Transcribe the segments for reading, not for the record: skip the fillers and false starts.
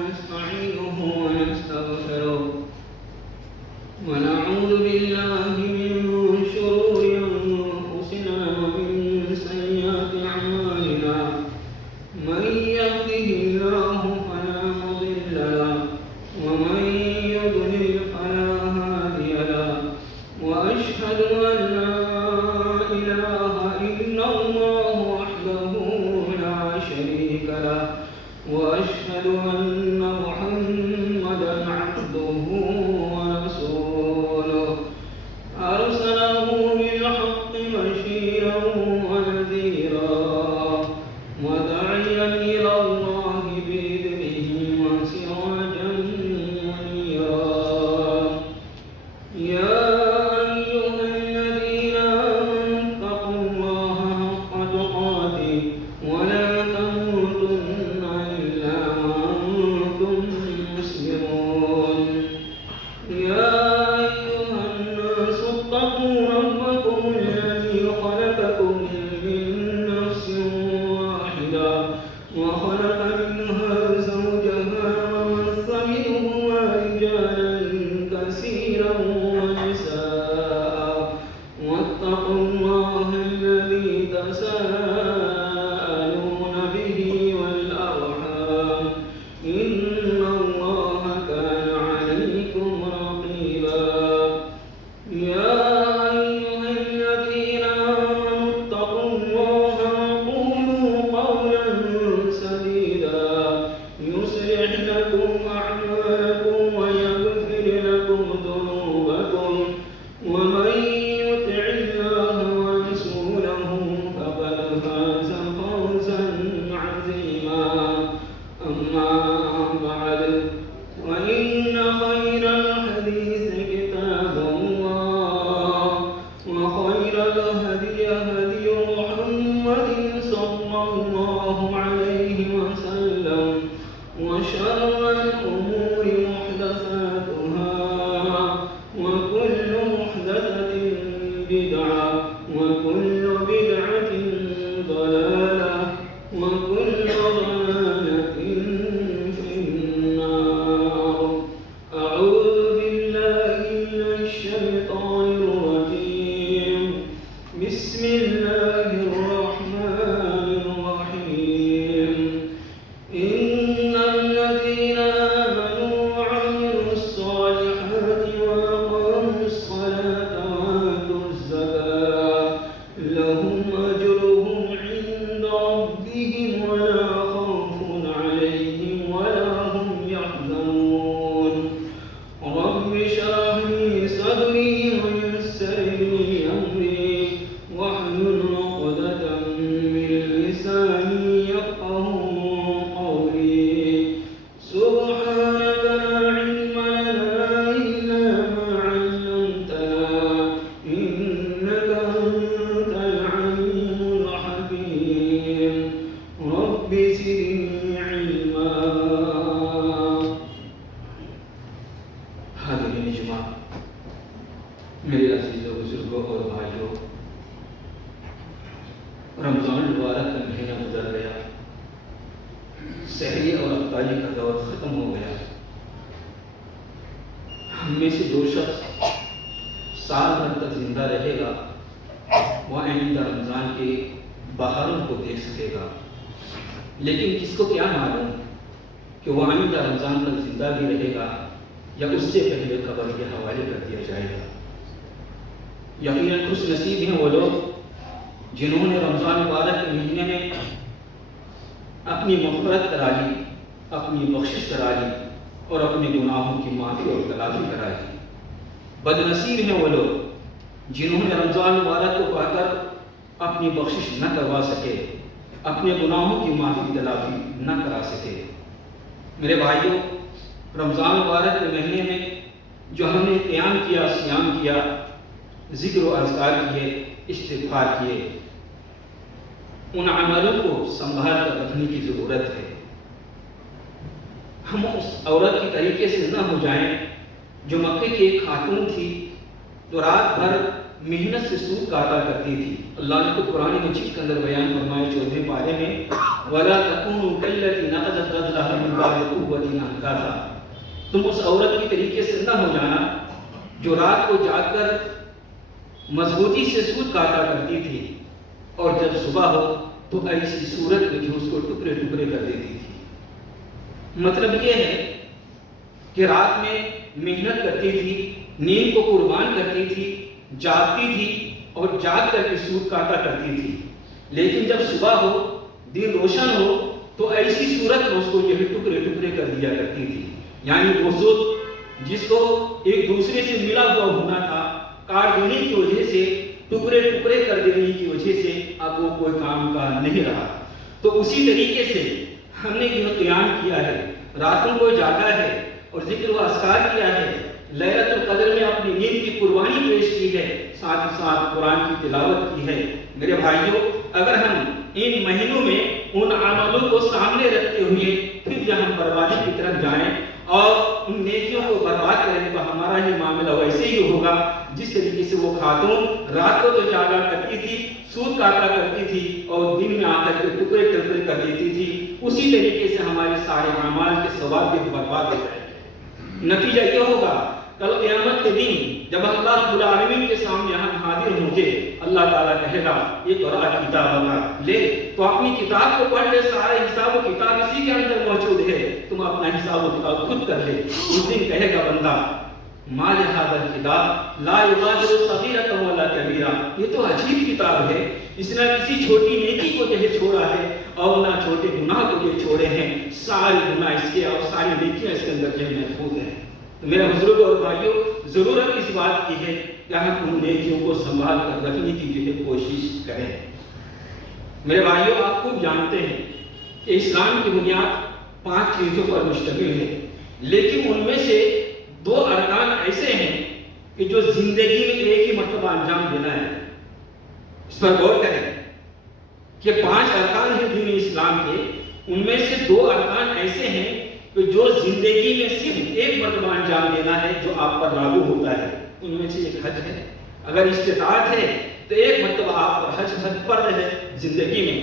نستعينه ونستغفره ونعوذ بالله من شرور أنفسنا ومن سيئات أعمالنا من يهده الله فلا مضل له ومن يضلل فلا هادي له وأشهد أن لا إله إلا الله وحده لا شريك له وأشهد أن محمدا عبده ورسوله أرسله بالحق بشيرا ونذيرا وداعيا إلى الله بإذنه وسراجا منيرا يا أيها الذين آمنوا اتقوا الله حق تقاته ولا تموتن إلا وأنتم مسلمون يا أيها الناس اتقوا ربكم الذي خلقكم من نفس واحدة وخلق منها زوجها وبث منهما رجالا كثيرا ونساء واتقوا الله الذي تساءلون به والأرحام إن الله كان عليكم رقيبا يا أيها الذين آمنوا اتقوا الله وقولوا قولا سديدا يصلح لكم أعمالكم ويغفر لكم ذنوبكم ومن يطع الله ورسوله فقد فاز فوزا عظيما أما بعد وإن خير الحديث كتاب الله وخير الهدي هدي محمد صلى الله عليه وسلم وشر الأمور محدثاتها وكل محدثة بدعة وكل بدعة ضلالة وكل ضلالة في النار أعوذ بالله من الشيطان الرجيم بسم الله الرحمن الرحيم إن الذين آمنوا وعملوا الصالحات وأقاموا الصلاة وآتوا الزكاة لهم أجرهم عند ربهم ولا خوف عليهم ولا هم يحزنون رب اشرح لي صدري ويسر لي أمري واحلل عقدة من لساني يفقهوا قولي سبحانك لا علم لنا إلا ما علمتنا إنك أنت العليم الحكيم رب زدني علما حاضرین اجماع میرے عزیزوں بزرگوں اور بھائیوں رمضان المبارک کا مہینہ گزر گیا سحری اور افطاری کا دور ختم ہو گیا ہم میں سے جو شخص سال بھر تک زندہ رہے گا وہ آئندہ رمضان کے بہاروں کو دیکھ سکے گا لیکن کس کو کیا معلوم کہ وہ آئندہ رمضان تک زندہ بھی رہے گا یا اس سے پہلے قبر کے حوالے کر دیا جائے گا یقیناً خوش نصیب ہیں وہ لوگ جنہوں نے رمضان مبارک کے مہینے میں اپنی مغفرت کرا لی اپنی بخشش کرا لی اور اپنے گناہوں کی معافی اور تلافی کرا لی بد نصیب ہیں وہ لوگ جنہوں نے رمضان مبارک کو پا کر اپنی بخشش نہ کروا سکے اپنے گناہوں کی معافی تلافی نہ کرا سکے میرے بھائیوں رمضان مبارک کے مہینے میں جو ہم نے قیام کیا صیام کیا ذکر و اذکار کیے استغفار کیے ان عملوں کو سنبھال کر رکھنے کی ضرورت ہے ہم اس عورت کی طریقے سے نہ ہو جائیں جو مکے کی ایک خاتون تھی تو رات بھر محنت سے سود کاٹا کرتی تھی. اللہ نے خود قرآن مجید کے اندر بیان فرمایا 14 پارے میں وَلَا تَكُونُوا كَالَّتِي نَقَضَتْ غَزْلَهَا مِن بَعْدِ قُوَّةٍ أَنكَاثًا. تم اس عورت کی طریقے سے نہ ہو جانا جو رات کو جاگ کر مضبوطی سے سود کاٹا کرتی تھی اور جب صبح ہو تو ایسی صورت میں جو اس کو ٹکڑے ٹکڑے کر دیتی تھی. مطلب یہ ہے کہ رات میں محنت کرتی تھی, نیند کو قربان کرتی تھی, جاگتی تھی اور جاگ کر کے سود کاٹا کرتی تھی, لیکن جب صبح ہو, دن روشن ہو تو ایسی صورت میں اس کو یہ ٹکڑے ٹکڑے کر دیا کرتی تھی. یعنی وہ سود جس کو ایک دوسرے سے ملا ہوا ہونا تھا, کاٹ دینے کی وجہ سے, ٹکڑے ٹکڑے کر دینے کی وجہ سے اب وہ کوئی کام کا نہیں رہا. تو اسی طریقے سے ہم نے جو قیام کیا ہے, راتوں کو جاگا ہے اور ذکر و اذکار کیا ہے, لیلۃ القدر میں اپنی نیند کی قربانی پیش کی ہے, ساتھ ہی ساتھ قرآن کی تلاوت کی ہے. میرے بھائیوں, اگر ہم ان مہینوں میں ان عملوں کو سامنے رکھتے ہوئے پھر جب ہم بربادی کی طرف جائیں اور ان نیکیوں کو برباد کریں تو ہمارا ہی معاملہ ویسے ہی ہوگا جس طریقے سے وہ خاتون رات کو تو جاگا کرتی تھی, سود کاٹا کرتی تھی اور دن میں آ کر کے ٹکڑے ٹکڑے کر دیتی تھی. اسی طریقے سے ہمارے سارے اعمال کے ثواب بھی برباد ہو جائیں گے. نتیجہ یہ ہوگا کل قیامت کے دن جب اللہ رب العالمین کے سامنے ہم حاضر ہوں گے, اللہ تعالیٰ کہے گا یہ قرآن کتاب لے, تو اپنی کتاب کو پڑھ لے, سارے حساب و کتاب اسی کے اندر موجود ہے, تم اپنا حساب و کتاب خود کر لے. اس دن کہے گا بندہ ما لہذا الکتاب لا یغادر صغیرۃ ولا کبیرہ, یہ تو عجیب کتاب ہے, اس نے کسی چھوٹی نیکی کو جو چھوڑا ہے اور نہ چھوٹے گناہ کو جو چھوڑے ہیں, سارے گناہ اس کے اور ساری نیکیاں اس کے اندر جو محفوظ ہیں. تو میرا بزرگ اور بھائیوں, ضرورت اس بات کی ہے کہ ہم ان نیکیوں کو سنبھال کر رکھنے کی جو ہے کوشش کریں. میرے بھائیوں, آپ خوب جانتے ہیں کہ اسلام کی بنیاد 5 چیزوں پر مشتمل ہے, لیکن ان میں سے 2 ارکان ایسے ہیں کہ جو زندگی میں ایک ہی مرتبہ انجام دینا ہے. اس پر غور کریں کہ 5 ارکان ہیں دین اسلام کے, ان میں سے 2 ارکان ایسے ہیں کہ جو زندگی میں صرف ایک مرتبہ انجام دینا ہے جو آپ پر لاگو ہوتا ہے. ان میں سے ایک حج ہے. اگر استطاعت ہے تو ایک مرتبہ آپ پر حج فرض ہے زندگی میں.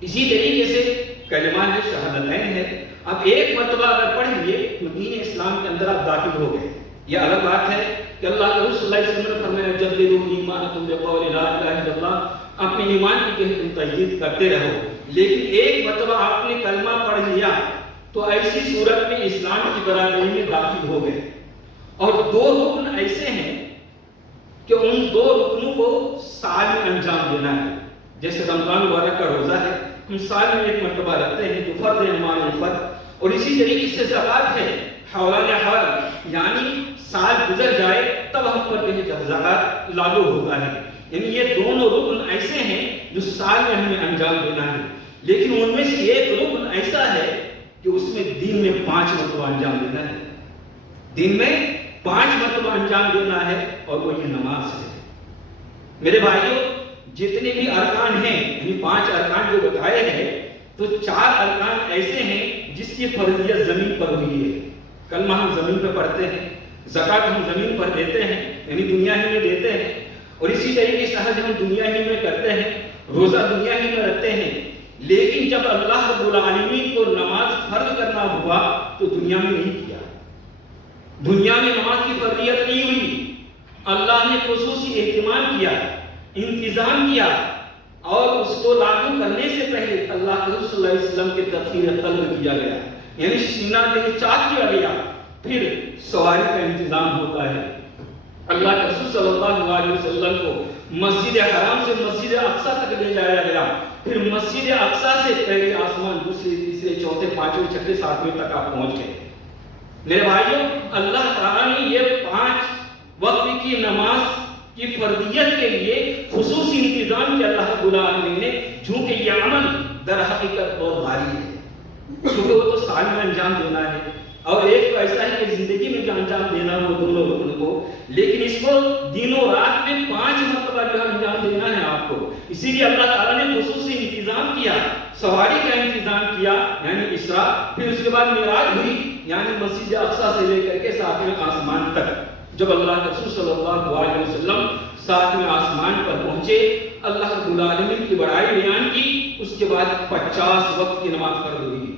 اسی طریقے سے کلمہ شہادتین ہے. اب ایک مرتبہ اگر پڑھ لیے تو دین اسلام کے اندر آپ داخل ہو گئے. یہ الگ بات ہے کہ اللہ کے رسول صلی اللہ علیہ وسلم نے فرمایا جددوا ایمانکم بقول لا الہ الا اللہ, اپنے ایمان کی تم تجدید کرتے رہو. لیکن ایک مرتبہ آپ نے کلمہ پڑھ لیا تو ایسی صورت میں اسلام کی برادری میں داخل ہو گئے. اور 2 رکن ایسے ہیں کہ ان 2 رکنوں کو سال میں انجام دینا ہے. جیسے رمضان مبارک کا روزہ ہے, ہم سال میں ایک مرتبہ رکھتے ہیں جو فرض ہے ہمارے اوپر, اور اسی طریقے سے زکوٰۃ ہے حولان حول, یعنی سال گزر جائے تب ہم پر زکوٰۃ لاگو ہوتا ہے. یعنی یہ دونوں رکن ایسے ہیں جو سال میں ہمیں انجام دینا ہے. لیکن ان میں سے ایک رکن ایسا ہے کہ اس میں دن میں 5 مرتبہ انجام دینا ہے. دن میں 5 مرتبہ انجام دینا ہے اور وہ یہ نماز ہے. میرے بھائیوں, جتنے بھی ارکان ہیں یعنی 5 ارکان جو بتائے ہیں تو 4 ارکان ایسے ہیں جس کی فرضیت زمین پر ہوئی ہے. کلمہ ہم زمین پر پڑھتے ہیں, زکوٰۃ ہم زمین پر دیتے ہیں یعنی دنیا ہی میں دیتے ہیں, اور اسی طریقے سے حج ہم دنیا ہی میں کرتے ہیں, روزہ دنیا ہی میں رکھتے ہیں. لیکن جب اللہ رب العالمین کو نماز فرض کرنا ہوا تو دنیا میں نہیں کیا. دنیا میں نماز کی فرضیت نہیں ہوئی. اللہ نے خصوصی اہتمام کیا, انتظام کیا, اور اس کو لاگو کرنے سے پہلے اللہ کے رسول صلی اللہ علیہ وسلم کے تطہیر قلب کیا گیا, یعنی سینہ دل چاک کیا گیا. پھر سواری کا انتظام ہوتا ہے. اللہ کے رسول صلی اللہ علیہ وسلم کو مسجد حرام سے مسجد اقصی تک لے جایا گیا. پھر مسجد اقصی سے پہلے آسمان, دوسرے, تیسرے, چوتھے, 5ویں, 6ویں, 7ویں تک آپ پہنچ گئے. میرے بھائیوں, اللہ تعالیٰ نے یہ 5 وقت کی نماز کی فرضیت کے لیے خصوصی انتظام کیا اللہ رب العالمین نے, چونکہ یہ عمل در حقیقت بہت بھاری ہے, کیونکہ وہ تو سال میں انجام دینا ہے, اور ایک تو ایسا ہے کہ زندگی میں جو انجام دینا وہ دونوں رکن کو, لیکن اس کو دنوں رات میں 5 مرتبہ جو انجام دینا ہے آپ کو. اسی لیے اللہ تعالیٰ نے خصوصی انتظام کیا, سواری کا انتظام کیا یعنی اسراء, پھر اس کے بعد معراج ہوئی یعنی مسجد اقصی سے لے کر کے 7ویں آسمان تک. جب اللہ کے رسول صلی اللہ علیہ وسلم ساتویں آسمان پر پہنچے، اللہ رب العالمین کی بڑائی بیان کی، اس کے بعد 50 وقت کی نماز فرض ہوئی۔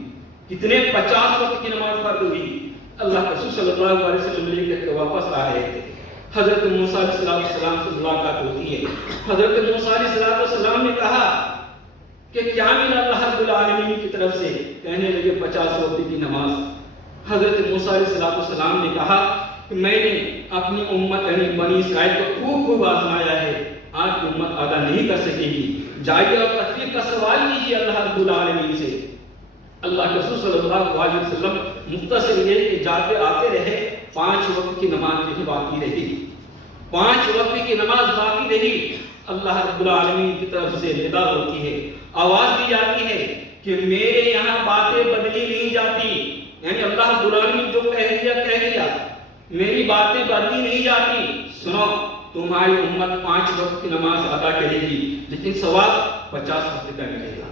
کتنے؟ 50 وقت کی نماز فرض ہوئی۔ اللہ کے رسول صلی اللہ علیہ وسلم لے کر کے واپس آ رہے تھے، حضرت موسیٰ علیہ السلام سے ملاقات ہوتی ہے۔ حضرت موسیٰ علیہ السلام نے کہا کہ کیا ملا اللہ رب العالمین کی طرف سے؟ کہنے لگے 50 وقت کی نماز۔ حضرت موسیٰ علیہ السلام نے کہا کہ میں نے اپنی امت یعنی بنی اسرائیل کو خوب آزمایا ہے، آج کی امت ادا نہیں کر سکے گی، جائیے اور تخفیف کا سوال کیجیے اللہ رب العالمین سے۔ اللہ کے رسول صلی اللہ علیہ وسلم مختصر یہ کہ جاتے آتے رہے، 5 وقت کی نماز جو باقی رہی، 5 وقت کی نماز باقی رہی۔ اللہ رب العالمین کی طرف سے ندا ہوتی ہے، آواز دی جاتی ہے کہ میرے یہاں باتیں بدلی نہیں جاتی، یعنی اللہ رب العالمین جو کہہ دیا میری باتیں بدلی نہیں جاتی۔ سنو، تمہاری امت 5 وقت کی نماز ادا کرے گی، لیکن ثواب 50 وقت کا ملے گا۔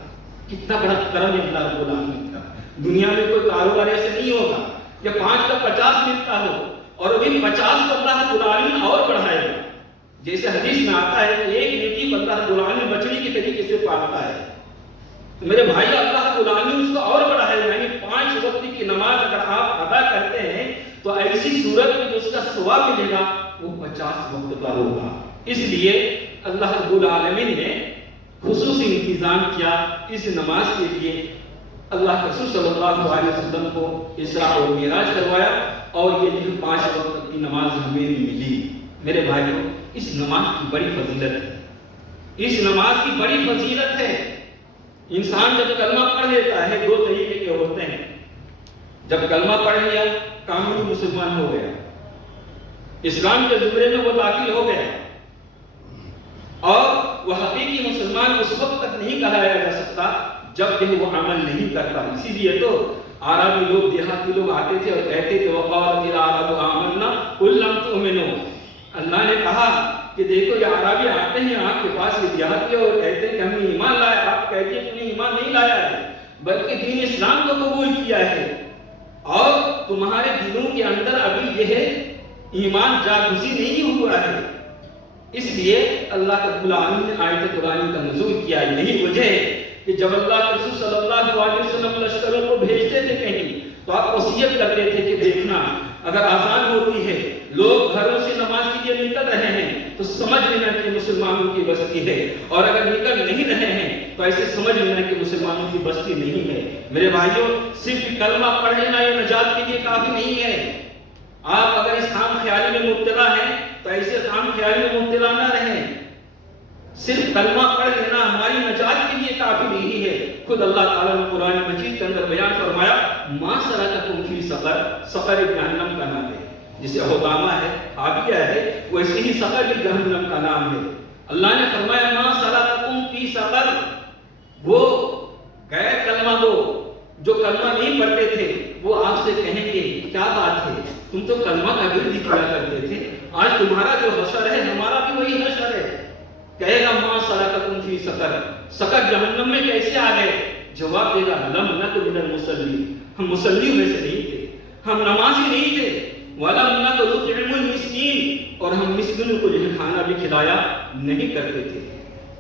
کتنا بڑا کرم ہے اللہ رب العالمین کا۔ دنیا میں کوئی کاروبار ایسے نہیں ہوگا کہ 5 کا 50 ملتا ہو، اور ابھی 50 کو اللہ رب العالمین اور بڑھائے گا۔ جیسے حدیث میں آتا ہے کہ ایک نیکی اللہ رب العالمین بچڑی کے طریقے سے پالتا ہے، تو میرے بھائی اللہ رب العالمین اس کو اور بڑھائے گا۔ یعنی 5 وقت کی نماز اگر آپ ادا کرتے ہیں تو ایسی صورت میں جو اس کا ثواب ملے گا وہ 50 وقت کا ہوگا۔ اس لیے اللہ رب العالمین نے خصوصی انتظام کیا اس نماز کے لیے۔ اللہ کے رسول صلی اللہ علیہ وسلم کو اسراء و معراج کروایا، اور یہ جو 5 وقت کی نماز ہمیں ملی۔ میرے بھائیوں، اس نماز کی بڑی فضیلت ہے، اس نماز کی بڑی فضیلت ہے۔ انسان جب کلمہ پڑھ لیتا ہے 2 طریقے کے ہوتے ہیں۔ جب کلمہ پڑھ لیا، کامل مسلمان ہو گیا، اسلام کے زمرے میں وہ داخل ہو گیا، اور وہ حقیقی مسلمان اس وقت تک نہیں کہلایا جا سکتا جب کہ وہ عمل نہیں کرتا۔ اسی لیے تو عربی لوگ، دیہاتی لوگ آتے تھے اور کہتے تھے وقالت العرب آمنا قل لم تؤمنوا۔ اللہ نے کہا کہ دیکھو یہ عربی آتے ہیں آپ کے پاس، یہ دیہاتی اور کہتے ہیں کہ ہم نے ایمان لایا، آپ کہتے ہیں تم نے ایمان نہیں لایا ہے بلکہ دین اسلام کو قبول کیا ہے، اور تمہارے دلوں کے اندر ابھی یہ ہے ایمان جاگزی نہیں ہوا ہے۔ اس لیے اللہ رب العالمین نے آیت قرآن کا نزول کیا۔ یہی وجہ ہے کہ جب اللہ کے رسول صلی اللہ علیہ وسلم لشکروں کو بھیجتے تھے کہیں تو آپ وصیت کرتے تھے کہ دیکھنا اگر آزان ہوتی ہے، لوگ گھروں سے نماز کے لیے نکل رہے ہیں تو سمجھ لینا کہ مسلمانوں کی بستی ہے، اور اگر نکل نہیں رہے ہیں تو ایسے سمجھ لینا کہ مسلمانوں کی بستی نہیں ہے۔ میرے بھائیوں، صرف کلمہ پڑھ لینا یہ نجات کے لیے کافی نہیں ہے۔ آپ اگر اس خام خیالی میں مبتلا ہیں تو ایسے خام خیالی میں مبتلا نہ رہیں۔ صرف کلمہ پڑھ لینا ہماری نجات کے لیے کافی نہیں ہے۔ خود اللہ تعالیٰ نے قرآن مجید کے اندر بیان فرمایا ما سلککم فی سقر، سقر جہنم کا نام ہے، جسے حطامہ ہے، حاویہ ہے، ویسے ہی سقر بھی جہنم کا نام ہے۔ اللہ نے فرمایا ما سلککم فی سقر، وہ غیر کلمہ گو جو کلمہ نہیں پڑھتے تھے وہ آپ سے کہیں گے کیا بات ہے، تم تو کلمہ کا ورد کیا کرتے تھے، آج تمہارا جو حشر ہے ہمارا بھی وہی حشر ہے۔ کہے گا ما سلککم فی سقر، سقر جہنم میں کیسے آ گئے؟ جواب دے گا لم نک من المصلین، ہم مصلیوں میں سے نہیں تھے، ہم نمازی نہیں تھے، ولم نک نطعم المسکین، اور ہم مسکینوں کو جو کھانا بھی کھلایا نہیں کرتے تھے۔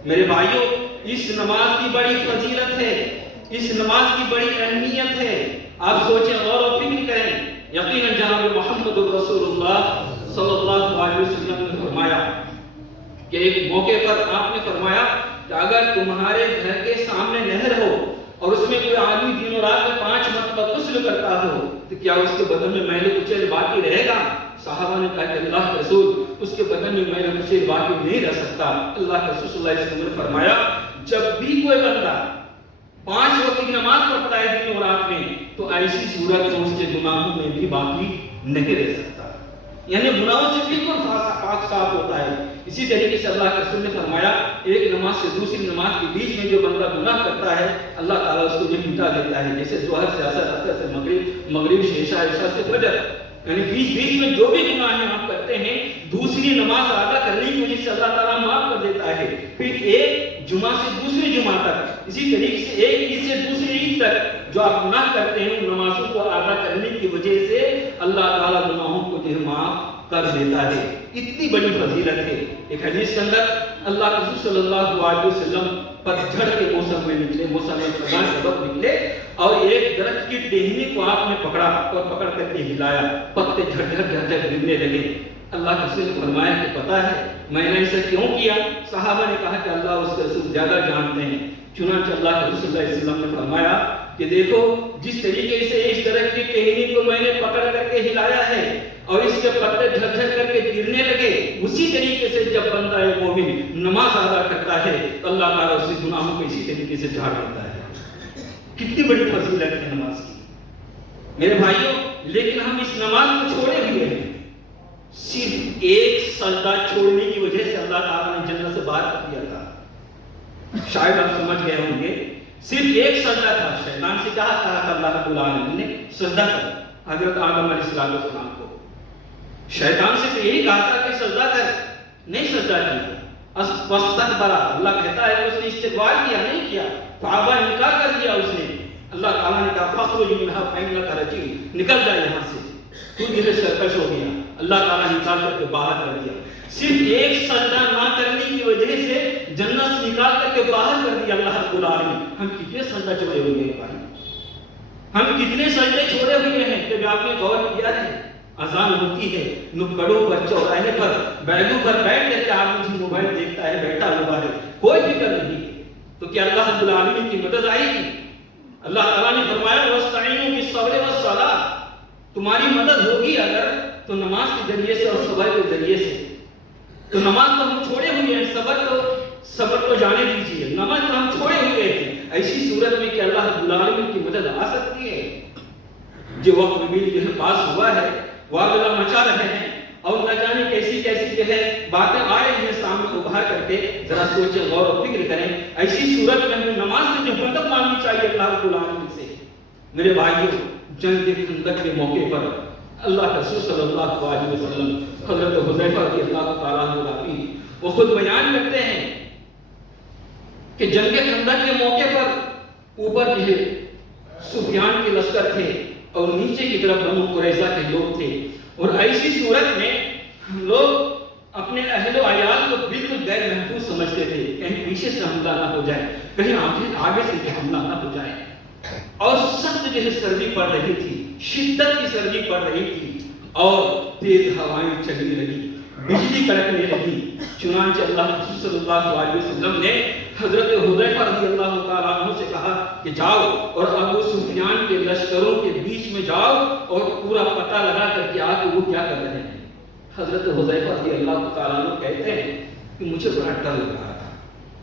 میرے بھائیوں، اس نماز کی بڑی فضیلت ہے، اس نماز کی بڑی اہمیت ہے۔ آپ سوچیں، غور و فکر کریں۔ یقیناً جناب محمد رسول اللہ صلی اللہ علیہ وسلم نے فرمایا کہ ایک موقع پر آپ نے فرمایا کہ اگر تمہارے گھر کے سامنے نہر ہو اور اس میں کوئی آدمی دن و رات میں 5 مرتبہ غسل کرتا ہو تو کیا اس کے بدن میں میل کچیل باقی رہے گا؟ صحابہ نے کہا کہ اللہ کے رسول، اس کے بدن میں میل کچیل باقی نہیں رہ سکتا۔ اللہ کے رسول صلی اللہ علیہ وسلم نے فرمایا جب بھی کوئی بندہ 5 وقت کی نماز پڑھتا ہے دن و رات میں تو ایسی صورت میں اس کے گناہوں میں بھی باقی نہیں رہ سکتا، یعنی گناہوں سے بالکل پاک صاف ہوتا ہے۔ اسی طریقے سے اللہ کے رسول نے فرمایا ایک نماز سے دوسری نماز کے بیچ میں جو بندہ گناہ کرتا ہے اللہ تعالیٰ اس کو یہ مٹا دیتا ہے، جیسے ظہر سے عصر، عصر سے مغرب، مغرب سے عشاء، عشاء سے فجر، یعنی بیچ میں جو بھی گناہ آپ کرتے ہیں دوسری نماز ادا کرنے کی وجہ سے اللہ تعالیٰ معاف کر دیتا ہے۔ پھر ایک جمعہ سے دوسری جمعہ تک، اسی طریقے سے ایک عید سے دوسری عید تک جو آپ گناہ کرتے ہیں ان نمازوں کو ادا کرنے کی وجہ سے اللہ تعالیٰ گناہوں کو معاف کر دیتا ہے. اتنی بڑی فضیلت ہے. ایک حدیث کے اندر اللہ کے رسول صلی اللہ علیہ وسلم پتجھڑ کے موسم میں نکلے، موسم خزاں کے وقت نکلے، اور ایک درخت کی ٹہنی کو آپ نے پکڑا اور پکڑ کر کے ہلایا، پتے جھٹ گرنے لگے. اللہ کے رسول نے فرمایا کہ پتہ ہے میں نے اسے کیوں کیا؟ صحابہ نے کہا کہ اللہ اس کے رسول زیادہ جانتے ہیں. چنانچہ اللہ کے رسول صلی اللہ علیہ وسلم نے فرمایا کہ دیکھو جس طریقے سے اس درخت کی ٹہنی کو میں نے پکڑ کر کے ہلایا ہے اور اس کے پتے جھٹ کر کے گرنے لگے، اسی طریقے سے جب بندہ مومن نماز ادا کرتا ہے تو اللہ تعالیٰ اس کے گناہوں کو اسی طریقے سے جھاڑ دیتا ہے. کتنی بڑی فضیلت ہے نماز کی میرے بھائیوں. لیکن ہم اس نماز کو چھوڑے ہوئے ہیں. صرف ایک سجدہ چھوڑنے کی وجہ سے اللہ تعالیٰ نے جنت سے باہر کر دیا تھا. شاید آپ سمجھ گئے ہوں گے، صرف ایک سجدہ تھا. شیطان سے کہا تھا اللہ رب العالمین نے سجدہ کر حضرت آدم علیہ السلام کو. شیطان سے تو یہی کہا تھا کہ سجدہ کر، نہیں سجدہ کیا. واستکبر، اللہ کہتا ہے کہ اس نے استکبار کیا، نہیں کیا. فابا، انکار کر دیا اس نے. اللہ تعالیٰ نے کہا فاخرج منہا فإنک رجیم، نکل جا یہاں سے، تو جو ہے سرکش ہو گیا. اللہ تعالیٰ نکال کر کے باہر کر دیا. صرف ایک سجدہ نہ کرنے کی وجہ سے جنت سے نکال کر کے باہر کر دیا اللہ رب العالمین. ہم کتنے سجدہ چھوڑے ہوئے ہیں بھائی، ہم کتنے سجدے چھوڑے ہوئے ہیں. کہ آپ نے غور کیا ہے، اذان ہوتی ہے، نکڑوں پر، چوراہے پر، بیگوں پر بیٹھ کر کے آدمی موبائل دیکھتا ہے، بیٹھا ہوا ہے، کوئی فکر نہیں. تو کیا اللہ رب العالمین کی مدد آئے گی؟ اللہ تعالیٰ نے فرمایا وَاسْتَعِينُوا بِالصَّبْرِ وَالصَّلَاةِ، تمہاری مدد ہوگی اگر تو نماز کے ذریعے سے اور صبر کے ذریعے سے. تو نماز تو ہم چھوڑے ہوئے ہیں، صبر تو جانے دیجیے، نماز تو ہم چھوڑے ہوئے ہیں. ایسی صورت میں کہ اللہ رب العالمین کی مدد آ سکتی ہے. جو وقت بھی جو ہے پاس ہوا ہے، واگلا مچا رہے ہیں اور نہ جانے کیسی کیسی جو ہے باتیں آ رہی ہیں سامنے ابھار کر کے، ذرا سوچیں، غور و فکر کریں. ایسی صورت میں ہمیں نماز سے جو مدد مانگنی چاہیے اللہ رب العالمین سے. میرے بھائیوں، جنگ خندق کے موقع پر اللہ کے رسول صلی اللہ علیہ وسلم حضرت حذیفہ رضی اللہ تعالیٰ عنہ وہ خود بیان کرتے ہیں کہ جنگ خندق کے موقع پر اوپر جو ہے سفیان کے لشکر تھے اور نیچے کی طرف بنو قریظہ کے لوگ تھے. اور ایسی صورت میں ہم لوگ اپنے اہل و عیال کو بالکل غیر محفوظ سمجھتے تھے. کہیں پیچھے سے حملہ نہ ہو جائے، کہیں آگے سے حملہ نہ ہو جائے. اور سخت جو ہے سردی پڑ رہی تھی، شدت کی سردی پڑ رہی تھی اور تیز ہوائیں چلنے لگی، بجلی کڑکنے لگی. چنانچہ اللہ صلی اللہ علیہ وسلم نے حضرت حذیفہ رضی اللہ تعالیٰ عنہ سے کہا کہ جاؤ اور ابو سفیان کے لشکروں کے بیچ میں جاؤ اور پورا پتہ لگا کر کے آ کہ وہ کیا کر رہے ہیں. حضرت حذیفہ رضی اللہ تعالیٰ عنہ کہتے ہیں کہ مجھے بڑا ڈر لگ رہا تھا.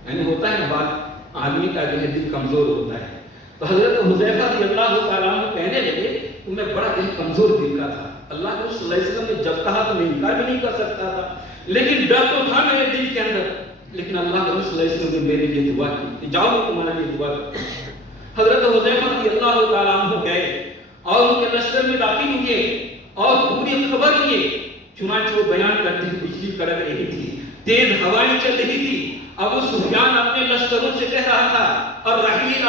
یعنی ہوتا ہے نا بات، آدمی کا جو ہے دل کمزور ہوتا ہے. تو حضرت حذیفہ رضی اللہ تعالیٰ عنہ کہنے لگے کہ میں بڑا دل کمزور دل کا تھا. اللہ کے صلی اللہ علیہ وسلم نے جب کہا تو میں انکار بھی نہیں کر سکتا تھا، لیکن ڈر تو تھا میرے دل کے اندر. لیکن اللہ کے صلی اللہ علیہ وسلم نے میرے لیے دعا کی، جاؤ میں تمہارے لیے دعا کی. حضرت حذیفہ رضی اللہ تعالیٰ عنہ گئے اور ان کے لشکر میں داخل ہوئے اور پوری خبر لیے. چنانچہ وہ بیان کرتے ہیں بجلی کڑک رہی تھی، تیز ہوائیں چل رہی تھی. ابو سفیان اپنے لشکروں سے کہہ رہا تھا الرحیل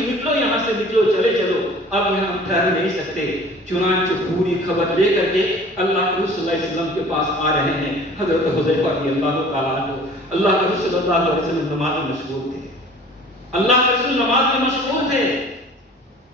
نکلو یہاں سے، نکلو، چلے چلو، اب یہاں ہم ٹھہر نہیں سکتے. چنانچہ پوری خبر لے کر کے اللہ کے رسول صلی اللہ علیہ وسلم کے پاس آ رہے ہیں. حضرت حذیفہ رضی اللہ تعالیٰ عنہ، اللہ کے رسول صلی اللہ علیہ وسلم نماز میں مشغول تھے. اللہ کے رسول نماز میں مشغول تھے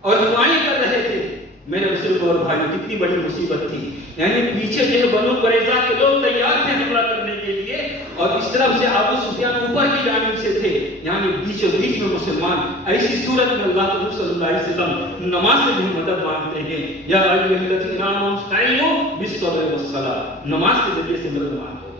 اور دعائیں کر رہے تھے. میرے رسول کو اور بھائی کتنی بڑی مصیبت تھی. یعنی پیچھے جو بنو قریظہ کے لوگ تیار تھے حملہ کرنے کے لیے اور اس طرف سے ابو سفیان اوپر کی جانب سے تھے، یعنی بیچوں بیچ میں مسلمان. ایسی صورت میں اللہ کے رسول صلی اللہ علیہ وسلم نماز سے بھی مدد مانگتے ہیں. یا ایھا الذین آمنوا استعینوا بالصبر والصلاۃ، نماز کے ذریعے سے مدد مانگو،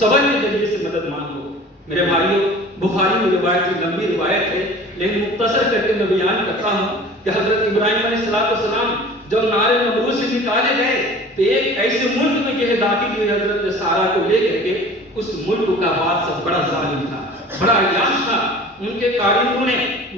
صبر کے ذریعے سے مدد مانگو. میرے بھائیوں، بخاری میں روایت لمبی روایت ہے لیکن مختصر کر کے میں بیان کرتا ہوں کہ حضرت ابراہیم علیہ السلام جب نارے نمرود سے نکالے گئے تو ایک ایسے ملک میں جو ہے داخل ہوئے حضرت سارا کو لے کر کے. اس ملک کا بادشاہ بڑا ظالم تھا، بڑا عیاش تھا. ان کے کارندوں نے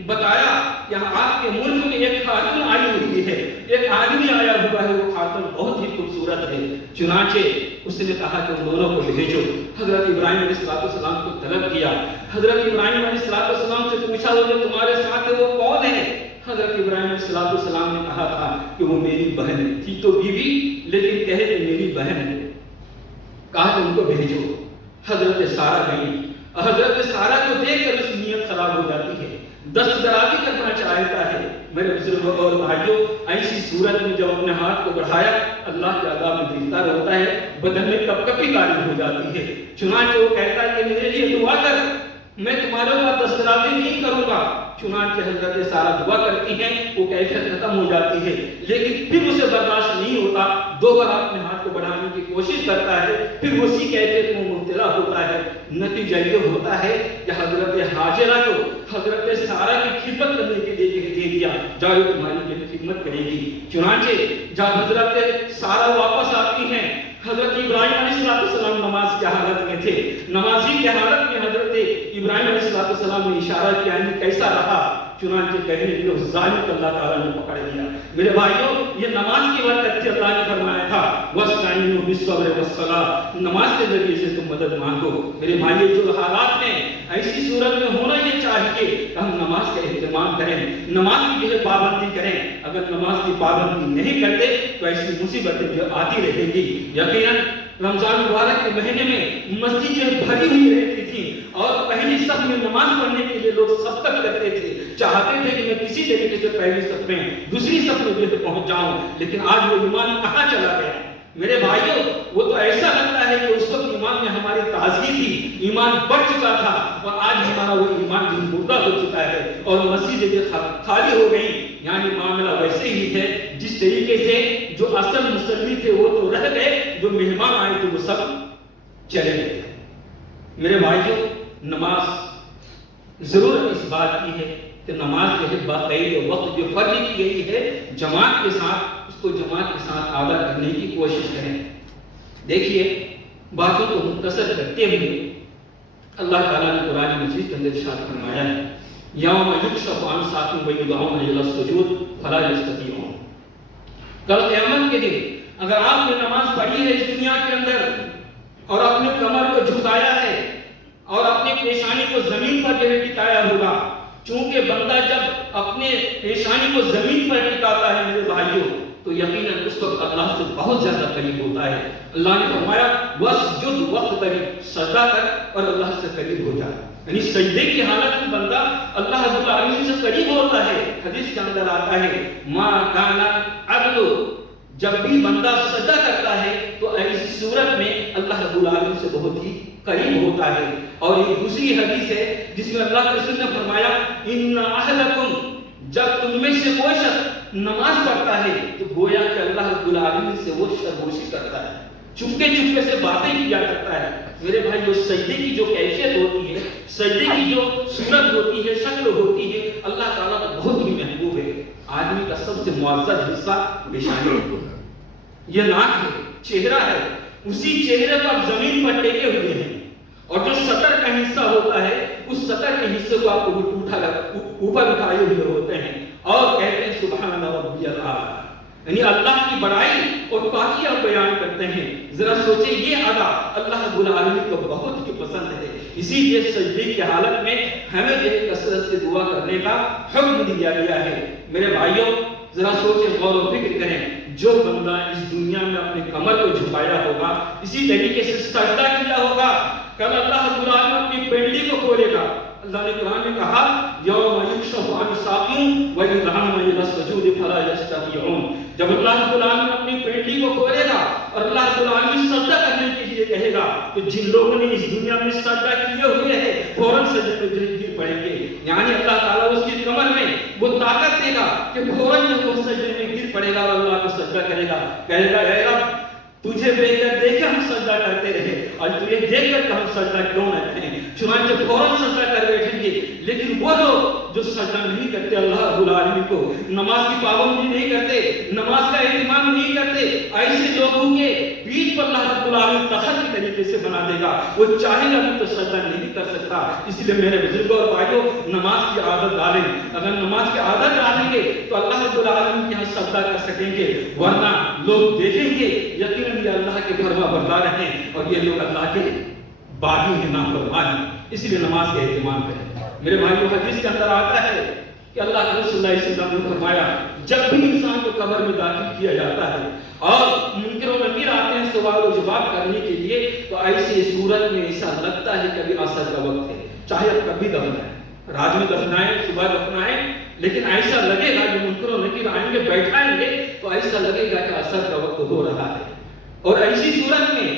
بتایا کہ آپ کے ملک میں ایک خاتون آئی ہوئی ہے، ایک آدمی آیا ہوا ہے، وہ خاتون بہت ہی خوبصورت ہے. چنانچہ اس نے کہا کہ ان دونوں کو بھیجو. حضرت ابراہیم علیہ السلام کو طلب کیا. حضرت ابراہیم علیہ السلام سے پوچھا وہ جو تمہارے ساتھ ہے وہ کون ہے؟ حضرت ابراہیم علیہ السلام نے کہا تھا کہ وہ میری بہن تھی. تو بیوی لیکن کہے کہ میری بہن ہے. کہا کہ ان کو بھیجو۔ حضرت سارہ گئی، حضرت سارہ کو دیکھ کر اس کی نیت خراب ہو جاتی ہے، دستدرازی کرنا چاہتا ہے۔ میرے بزرگوں اور بھائیوں، ایسی صورت میں جب اپنے ہاتھ کو بڑھایا، اللہ کے عذاب میں گرفتار ہوتا ہے، بدن میں کپ کپی طاری ہو جاتی ہے۔ چنانچہ وہ کہتا ہے کہ میرے لیے دعا کر، میں تمہارے اوپر دستدرازی نہیں کروں گا۔ چنانچہ حضرت سارہ دعا کرتی ہیں، وہ کیفیت ختم ہو جاتی ہے، لیکن پھر اسے برداشت نہیں ہوتا، دوبارہ اپنے ہاتھ کو بڑھانے کی کوشش کرتا ہے، پھر اسی کیفیت میں مبتلا ہوتا ہے۔ نتیجہ یہ ہوتا ہے کہ حضرت حاجرہ کو حضرت سارہ کی خدمت کرنے کے لیے دے دیا، جاؤ تمہاری خدمت کرے گی۔ چنانچہ جب حضرت سارہ واپس آتی ہیں، حضرت ابراہیم علیہ السلام نماز کی حالت میں تھے، نمازی کی حالت میں حضرت ابراہیم علیہ السلام نے اشارہ کیا کہ کیسا رہا؟ چنانچہ کہنے لگے اس ظالم کو اللہ تعالیٰ نے پکڑ لیا۔ میرے بھائیوں، یہ نماز کی برکت تھی، اللہ نے فرمایا تھا وَاسْتَعِينُوا بِالصَّبْرِ وَالصَّلَاةِ، نماز کے ذریعے سے تم مدد مانگو۔ میرے بھائیوں، جو حالات ہیں ایسی صورت میں ہونا یہ چاہیے کہ ہم نماز کا اہتمام کریں، نماز کی جو ہے پابندی کریں۔ اگر نماز کی پابندی نہیں کرتے تو ایسی مصیبتیں جو آتی رہیں گی۔ یقیناً رمضان مبارک کے مہینے میں مسجد جو بھری ہوئی رہتی تھی اور پہلی صف میں نماز پڑھنے کے لیے لوگ سبقت کرتے تھے، چاہتے تھے کہ میں کسی طریقے سے پہلی صف میں دوسری صف میں بھی پہنچ جاؤں، لیکن آج وہ ایمان کہاں چلا گیا؟ میرے بھائیوں، وہ تو ایسا لگتا ہے کہ اس وقت ایمان میں ہماری تازگی تھی، ایمان بڑھ چکا تھا، اور آج ہمارا وہ ایمان جو مردہ ہو چکا ہے اور مسجدیں خالی ہو گئی۔ یعنی معاملہ ویسے ہی ہے جس طریقے سے جو اصل مصلی تھے وہ تو رہ گئے، جو مہمان آئے تھے وہ سب چلے گئے۔ میرے بھائیوں، نماز ضرورت اس بات کی ہے کہ نماز جو ہے باقاعدہ وقت جو فرض کی گئی ہے جماعت کے ساتھ، اس کو جماعت کے ساتھ ادا کرنے کی کوشش کریں۔ دیکھیے، باتوں کو مختصر کرتے ہوئے اللہ تعالیٰ نے قرآن مجید کے اندر ارشاد فرمایا ہے یوم یکشف عن ساق ویدعون الی السجود فلا یستطیعون۔ کل قیامت کے دن اگر آپ نے نماز پڑھی ہے اس دنیا کے اندر اور اپنے کمر کو جھکایا ہے اور اپنے پیشانی کو زمین پر جو ہے ٹکایا ہوگا، چونکہ بندہ جب اپنے پیشانی کو زمین پر ٹکاتا ہے میرے بھائیوں تو یقیناً اس وقت اللہ سے بہت زیادہ قریب ہوتا ہے۔ اللہ نے فرمایا وَاسْجُدْ وَاقْتَرِب، سجدہ کر اور اللہ سے قریب ہو جا۔ یعنی سجدے کی حالت میں بندہ اللہ رب العالمین سے قریب ہوتا ہے۔ حدیث کے اندر آتا ہے مَا كَانَ عَبْدُ، جب بھی بندہ سجدہ کرتا ہے تو ایسی صورت میں اللہ رب العالمین سے بہت ہی قریب ہوتا ہے۔ اور ایک دوسری حدیث ہے جس میں اللہ کے رسول نے فرمایا ان احدکم، جب تم میں سے کوئی شخص نماز پڑھتا ہے تو گویا کہ اللہ رب العالمین سے وہ سرگوشی کرتا ہے، چپکے چپکے سے باتیں کیا کرتا ہے۔ میرے بھائی، جو سجدے کی جو کیفیت ہوتی ہے، سجدے کی جو صورت ہوتی ہے، شکل ہوتی ہے، اللہ تعالیٰ کو بہت ہی محبوب ہے۔ آدمی کا سب سے معزز حصہ پیشانی ہے، یہ ناک ہے، چہرہ ہے، اسی چہرے پر زمین پر ٹیکے ہوئے ہیں، اور جو سطر کا حصہ ہوتا ہے اس سطر کے حصے کو آپ کو اوپر اٹھائے ہوئے ہوتے ہیں اور کہتے ہیں سبحان ربی الاعلی، یعنی اللہ کی بڑائی اور پاکیہ بیان کرتے ہیں۔ ذرا سوچیں، یہ ادا اللہ رب العالمین کو بہت ہی پسند ہے۔ اسی لیے سجدے کی حالت میں ہمیں جو کثرت سے دعا کرنے کا حکم دیا گیا ہے۔ میرے بھائیوں، ذرا سوچیں، غور و فکر کریں، جو بندہ اس دنیا میں اپنے کمر کو جھکایا ہوگا، اسی طریقے سے سجدہ کیا ہوگا، کل اللہ رب العالمین اپنی پنڈلی کو کھولے گا۔ اللہ نے قرآن میں کہا یوم یکشف عن ساق ویدعون الی السجود فلا یستطیعون، جب اللہ رب العالمین اپنی پنڈلی کو کھولے گا اور اللہ رب العالمین سجدہ کرنے کے لیے کہے گا تو جن لوگوں نے اس دنیا میں سجدہ کیے ہوئے ہیں فوراً سجدے میں گر پڑیں گے۔ یعنی اللہ تعالیٰ اس کی کمر میں وہ طاقت دے گا کہ فوراً جو وہ سجدے میں گر پڑے گا اور اللہ کو سجدہ کرے گا، کہے گا اے رب تجھے بے کر دیکھے ہم سجدہ کرتے رہے اور تجھے دیکھ کر کہ ہم سجدہ کیوں نہ کریں۔ چنانچہ فوراً سجدہ کر بیٹھیں گے۔ لیکن وہ لوگ جو سجدہ نہیں کرتے اللہ رب العالمین کو، نماز کی پابندی نہیں کرتے، نماز کا اہتمام نہیں کرتے، ایسے لوگوں کے پیٹھ پر اللہ رب العالمین تخت کی طریقے سے بنا دے گا، وہ چاہے گا بھی تو سجدہ نہیں کر سکتا۔ اس لیے میرے بزرگوں اور بھائیوں، نماز کی عادت ڈالیں۔ اگر نماز کی عادت ڈالیں گے تو اللہ رب العالمین کے ہاں سجدہ کر سکیں گے، ورنہ لوگ دیکھیں گے یقیناً یہ اللہ کے فرما بردار ہیں اور یہ لوگ اللہ کے باغی ہیں، نافرمان ہیں۔ اس لیے نماز کا اہتمام کریں۔ میرے بھائیوں، حدیث کے اندر آتا ہے کہ اللہ کے رسول صلی اللہ علیہ وسلم نے فرمایا جب بھی انسان کو قبر میں داخل کیا جاتا ہے اور منکر و نکیر آتے ہیں سوال و جواب کرنے کے لیے تو ایسی صورت میں ایسا لگتا ہے کبھی عصر کا وقت ہے، چاہے آپ کبھی دفنائیں، رات میں دفنائیں، صبح دفنائیں، لیکن ایسا لگے گا جو منکر و نکیر آئیں گے بیٹھائیں گے تو ایسا لگے گا کہ عصر کا وقت ہو رہا ہے۔ اور ایسی صورت میں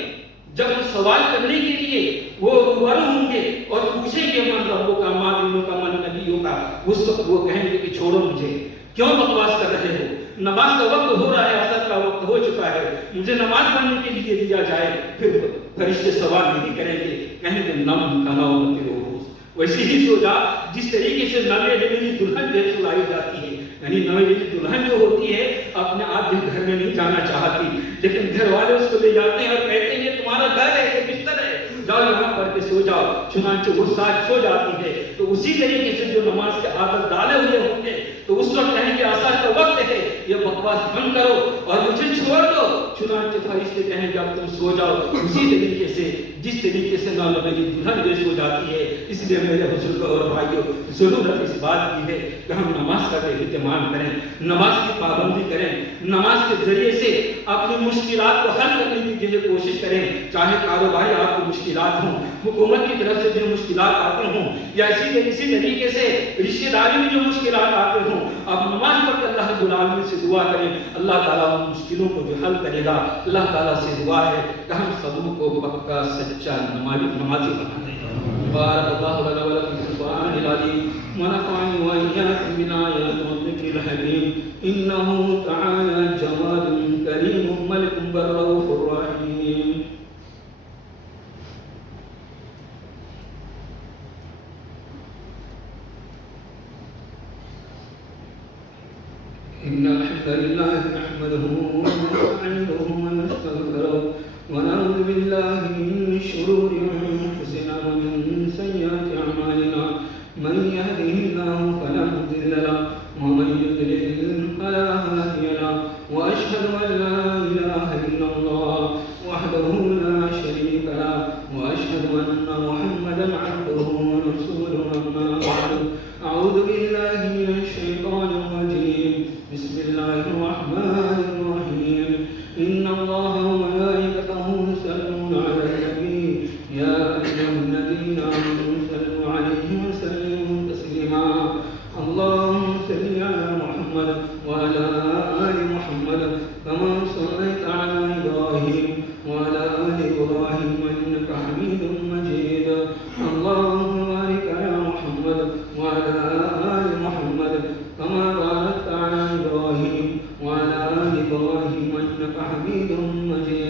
جب سوال کرنے کے لیے وہ روبرو ہوں گے اور پوچھیں گے من ربوں کا، ماں دینوں کا، من نبیوں کا، اس وقت وہ کہیں گے کہ چھوڑو مجھے، کیوں بکواس کر رہے ہو، نماز کا وقت ہو رہا ہے، عصر کا وقت ہو چکا ہے، مجھے نماز پڑھنے کے لیے دیا جائے۔ پھر فرشتے سوال نہیں کریں گے، کہیں گے نم کلاؤ روز، ویسے ہی سو جا جس طریقے سے نوے دن کی دلہن جو سلائی جاتی ہے، یعنی نوے دن کی دلہن جو ہوتی ہے اپنے آپ بھی گھر میں نہیں جانا چاہتی، لیکن گھر والے اس کو لے جاتے ہیں اور کہتے ہیں یہ تمہارا گھر ہے، یہ بستر ہے، جاؤ یہاں پڑھ کے سو جاؤ، چنانچہ وہ ساتھ سو جاتی ہے۔ تو اسی طریقے سے جو نماز کے عادت ڈالے ہوئے ہوں گے تو اس وقت کہیں گے عصر کا وقت ہے، یہ بکواس بند کرو اور مجھے چھوڑ دو، چنانچہ فرشتے کہیں گے اب تم سو جاؤ۔ اسی طریقے سے جس طریقے سے نوے کی دلہن جو سو جاتی ہے، اس لیے میرے بزرگوں اور بھائیوں ضرورت اس بات کی ہے کہ ہم نماز کا اہتمام کریں، نماز کی پابندی کریں، نماز کے ذریعے سے اپنی مشکلات کو حل کرنے کی جو کوشش کریں، چاہے کاروباری آپ کو مشکلات ہوں، حکومت کی طرف سے جو مشکلات آتے ہوں، یا اسی طریقے سے رشتہ داری میں جو مشکلات آتے ہوں، آپ نماز پڑھ کر اللہ رب العالمین سے دعا کریں، اللہ تعالیٰ ان مشکلوں کو جو حل کرے گا۔ اللہ تعالیٰ سے دعا ہے کہ ہم سبوں کو پکا سچا نمازی بنا دیں۔ بارک اللہ لنا ولکم فی القرآن العظیم ونفعني وإياكم بالآيات والذكر الحكيم إنه تعالى جواد كريم ملك بر رؤوف رحيم۔ إن الحمد لله نحمده ونستعينه ونستغفره ونعوذ بالله من شرور أنفسنا ومن سيئات أعمالنا، من يهده الله فلا مضل له ومن يضلل فلا هادي له، وأشهد أن لا إله إلا الله وحده لا شريك له، وأشهد أن محمدا عبده ورسوله، أما بعد أعوذ بالله من الشيطان الرجيم، بسم الله الرحمن الرحيم، إن الله وملائكته يصلون على النبي يا أيها الذين آمنوا صلوا عليه وسلموا تسليما، اللهم صل على محمد وعلى آل محمد كما صليت على إبراهيم وعلى آل إبراهيم إنك حميد مجيد، اللهم بارك على محمد وعلى آل محمد كما باركت على إبراهيم وعلى آل إبراهيم إنك حميد مجيد۔